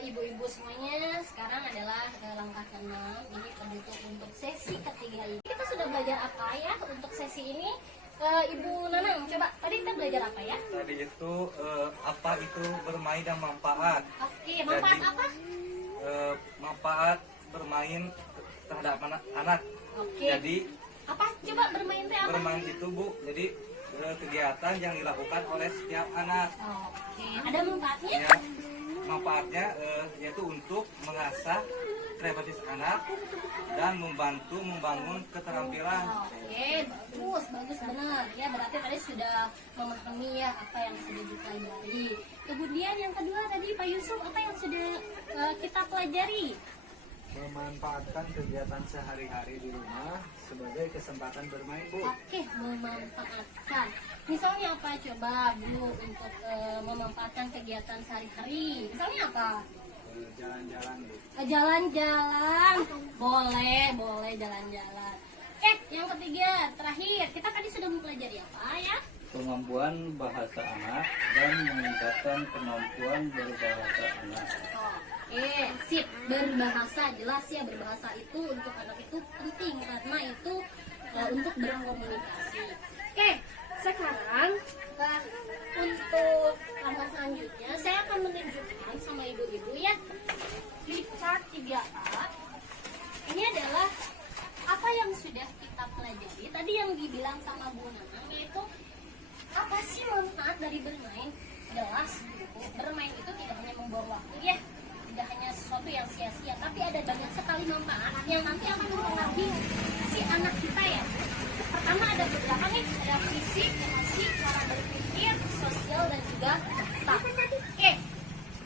ibu-ibu semuanya, sekarang adalah langkah ke-6. Ini terbentuk untuk sesi ketiga ini. Kita sudah belajar apa ya untuk sesi ini? Ibu Nanang, coba tadi kita belajar apa ya? Tadi itu apa itu bermain dan manfaat. Oke, manfaat Jadi, apa? Manfaat bermain terhadap anak. Oke. Jadi Apa? Coba bermain teh apa? bermain itu Bu, jadi kegiatan yang dilakukan oleh setiap anak. Oke, ada manfaatnya? Ya, manfaatnya yaitu untuk mengasah kreativitas anak dan membantu membangun keterampilan. Oke, bagus benar. Ya, berarti tadi sudah memahami ya apa yang sudah dipelajari. Kemudian yang kedua tadi Pak Yusuf, apa yang sudah kita pelajari? Memanfaatkan kegiatan sehari-hari di rumah sebagai kesempatan bermain, Bu. Oke, memanfaatkan. Misalnya apa coba Bu untuk memanfaatkan kegiatan sehari-hari? Misalnya apa? Jalan-jalan, Bu. Jalan-jalan. Boleh jalan-jalan. Yang ketiga, terakhir, kita tadi sudah mempelajari apa ya? Kemampuan bahasa anak dan meningkatkan kemampuan berbahasa anak. Oke, sip. Berbahasa, jelas ya, berbahasa itu untuk anak itu penting karena itu untuk berkomunikasi. Oke, sekarang untuk langkah selanjutnya saya akan menunjukkan sama ibu-ibu ya di chart 3A. Ini adalah apa yang sudah kita pelajari tadi yang dibilang sama Bu Nanang, yaitu apa sih manfaat dari bermain. Jelas Bu, bermain itu tidak hanya membuang waktu ya, tidak hanya sesuatu yang sia-sia, tapi ada banyak sekali manfaat yang nanti akan mempengaruhi si anak kita ya. Pertama ada beberapa nih, ada fisik, emosi, cara berpikir, sosial, dan juga staff. Oke,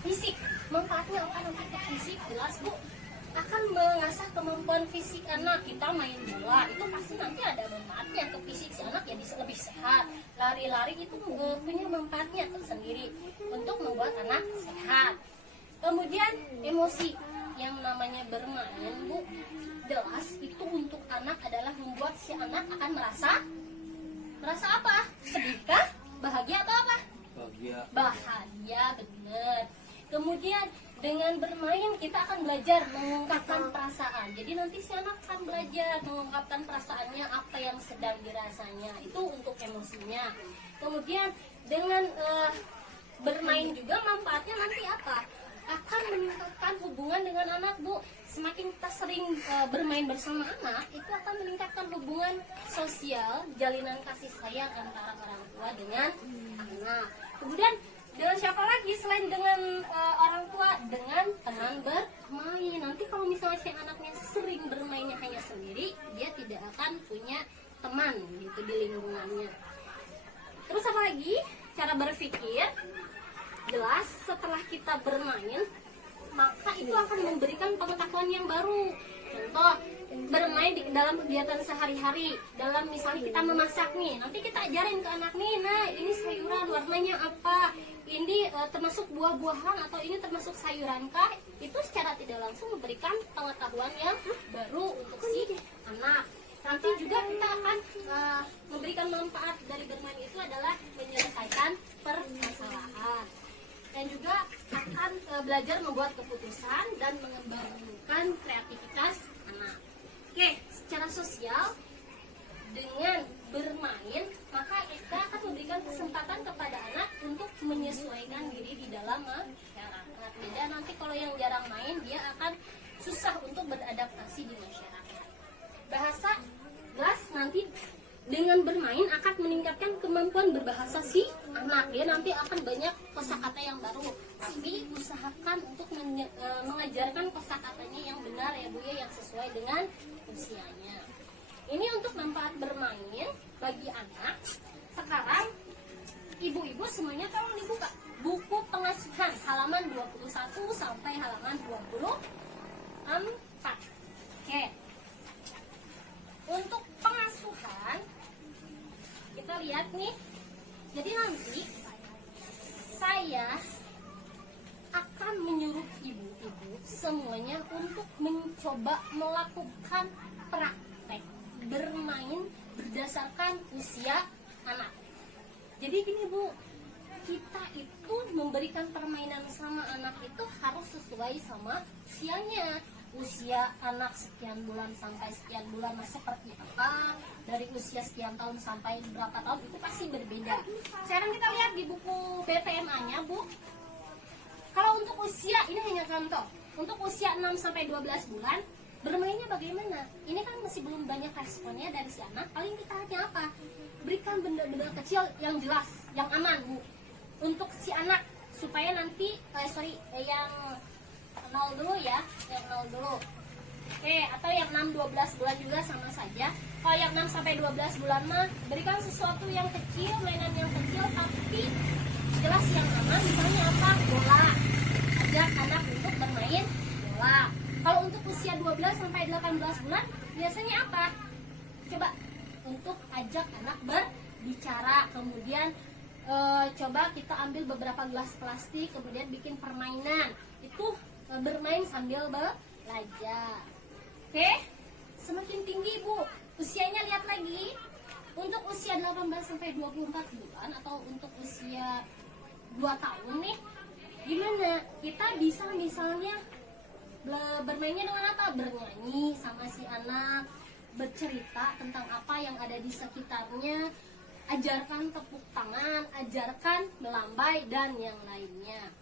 fisik, manfaatnya apa nanti ke fisik? Jelas Bu, akan mengasah kemampuan fisik anak. Kita main bola itu pasti nanti ada manfaatnya ke fisik si anak, jadi lebih sehat. Lari-lari itu punya manfaatnya tersendiri untuk membuat anak sehat. Kemudian emosi, yang namanya bermain Bu, jelas itu untuk anak adalah membuat si anak akan merasa apa? Sedihkah? Bahagia atau apa? Bahagia, benar. Kemudian dengan bermain kita akan belajar mengungkapkan perasaan. Jadi nanti si anak akan belajar mengungkapkan perasaannya, apa yang sedang dirasanya. Itu untuk emosinya. Kemudian dengan bermain juga manfaatnya nanti apa? Akan meningkatkan hubungan dengan anak Bu. Semakin kita sering bermain bersama anak, itu akan meningkatkan hubungan sosial, jalinan kasih sayang antara orang tua dengan anak. Kemudian dengan siapa lagi selain dengan orang tua? Dengan teman bermain. Nanti kalau misalnya si anaknya sering bermainnya hanya sendiri, dia tidak akan punya teman gitu di lingkungannya. Terus apa lagi? Cara berpikir. Jelas setelah kita bermain, maka itu akan memberikan pengetahuan yang baru. Contoh, bermain di dalam kegiatan sehari-hari. Dalam misalnya kita memasak nih, nanti kita ajarin ke anak nih, nah ini sayuran warnanya apa, ini termasuk buah-buahan atau ini termasuk sayuran kah? Itu secara tidak langsung memberikan pengetahuan yang baru untuk si anak. Nanti juga kita akan memberikan manfaat dari bermain itu adalah menyelesaikan permasalahan. Dan juga akan belajar membuat keputusan dan mengembangkan kreativitas anak. Oke, secara sosial dengan bermain maka kita akan memberikan kesempatan kepada anak untuk menyesuaikan diri di dalam masyarakat. Beda nanti kalau yang jarang main, dia akan susah untuk beradaptasi di masyarakat. Bahasa, jelas nanti dengan bermain akan meningkatkan kemampuan berbahasa si anak. Dia nanti akan banyak kosakata yang baru. Tapi usahakan untuk mengajarkan kosakatanya yang benar ya Bu ya, yang sesuai dengan usianya. Ini untuk manfaat bermain bagi anak. Sekarang ibu-ibu semuanya tolong dibuka buku pengasuhan halaman 21 sampai halaman 24. Oke. Untuk pengasuhan kita lihat nih. Jadi nanti saya akan menyuruh ibu-ibu semuanya untuk mencoba melakukan praktek bermain berdasarkan usia anak. Jadi gini Bu, kita itu memberikan permainan sama anak itu harus sesuai sama usianya. Usia anak sekian bulan sampai sekian bulan seperti apa, dari usia sekian tahun sampai berapa tahun itu pasti berbeda. Sekarang kita lihat di buku BPMA-nya, Bu. Kalau untuk usia, ini hanya contoh. Untuk usia 6 sampai 12 bulan, bermainnya bagaimana? Ini kan masih belum banyak responnya dari si anak. Paling kita hanya apa? Berikan benda-benda kecil yang jelas, yang aman, Bu. Untuk si anak supaya nanti yang 0 dulu ya, yang 0 dulu. Oke, atau yang 6-12 bulan juga sama saja. Kalau yang 6 sampai 12 bulan mah berikan sesuatu yang kecil, mainan yang kecil tapi jelas yang aman. Misalnya apa? Bola. Ajak anak untuk bermain bola. Kalau untuk usia 12 sampai 18 bulan biasanya apa? Coba untuk ajak anak berbicara, kemudian coba kita ambil beberapa gelas plastik, kemudian bikin permainan. Itu bermain sambil belajar. Oke, semakin tinggi, Bu, usianya lihat lagi. Untuk usia 18 sampai 24 bulan atau untuk usia 2 tahun nih, gimana? Kita bisa misalnya bermainnya dengan apa? Bernyanyi sama si anak, bercerita tentang apa yang ada di sekitarnya, ajarkan tepuk tangan, ajarkan melambai dan yang lainnya.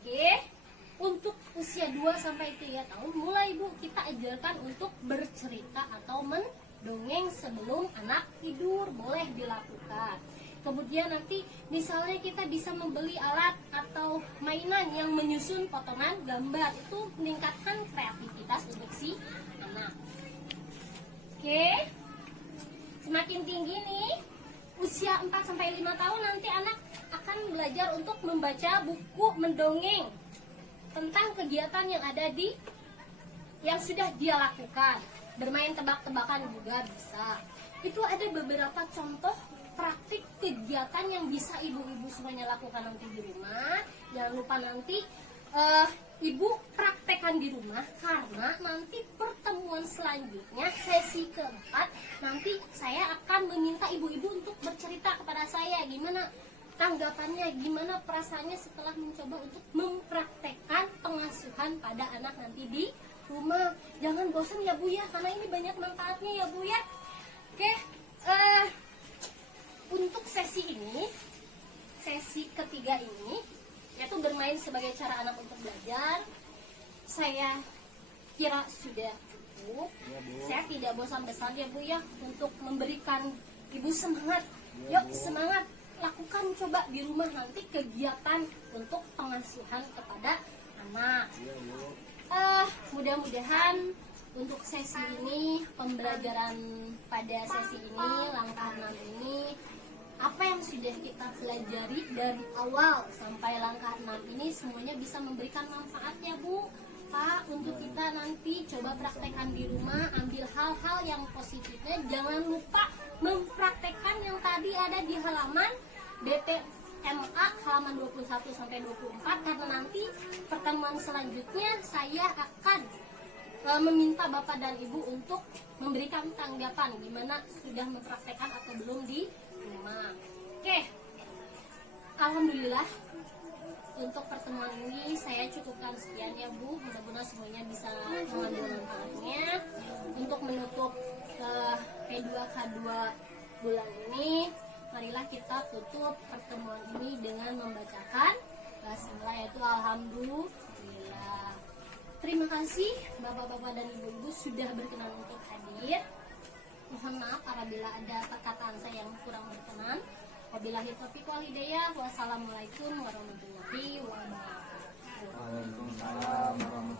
Oke. Untuk usia 2 sampai 3 tahun mulai, Bu, kita ajarkan untuk bercerita atau mendongeng sebelum anak tidur, boleh dilakukan. Kemudian nanti misalnya kita bisa membeli alat atau mainan yang menyusun potongan gambar, itu meningkatkan kreativitas untuk si anak. Oke. Semakin tinggi nih, usia 4 sampai 5 tahun nanti anak akan belajar untuk membaca buku mendongeng tentang kegiatan yang ada yang sudah dia lakukan. Bermain tebak-tebakan juga bisa. Itu ada beberapa contoh praktik kegiatan yang bisa ibu-ibu semuanya lakukan nanti di rumah. Jangan lupa nanti ibu praktekkan di rumah, karena nanti pertemuan selanjutnya sesi keempat nanti saya akan meminta ibu-ibu untuk bercerita kepada saya gimana tanggapannya, gimana perasaannya setelah mencoba untuk mempraktekkan pengasuhan pada anak nanti di rumah. Jangan bosan ya, Bu, ya, karena ini banyak manfaatnya ya, Bu, ya. Oke, untuk sesi ini, sesi ketiga ini, yaitu bermain sebagai cara anak untuk belajar, saya kira sudah cukup. Ya, Bu. Saya tidak bosan-bosan ya, Bu, ya, untuk memberikan ibu semangat. Ya, Yuk, Bu. semangat. Lakukan coba di rumah nanti kegiatan untuk pengasuhan kepada anak. Iya, Bu. Mudah-mudahan untuk sesi ini, pembelajaran pada sesi ini, langkah 6 ini, apa yang sudah kita pelajari dari awal sampai langkah 6 ini semuanya bisa memberikan manfaat ya, Bu. Pak, untuk kita nanti coba praktekkan di rumah, ambil hal-hal yang positifnya, jangan lupa mempraktekkan yang tadi ada di halaman BPMA halaman 21 sampai 24, karena nanti pertemuan selanjutnya saya akan meminta Bapak dan Ibu untuk memberikan tanggapan gimana sudah mempraktekkan atau belum di rumah. Oke. Alhamdulillah untuk pertemuan ini saya cukupkan sekian ya, Bu. Mudah-mudahan semuanya bisa mengambil manfaatnya. Untuk menutup P2K2 bulan ini, marilah kita tutup pertemuan ini dengan membacakan basmalah, yaitu alhamdulillah. Terima kasih Bapak-bapak dan Ibu-ibu sudah berkenan untuk hadir. Mohon maaf apabila ada perkataan saya yang kurang berkenan. Wabillahi taufiq wal hidayah. Wassalamualaikum warahmatullahi wabarakatuh. Waalaikumsalam warahmatullahi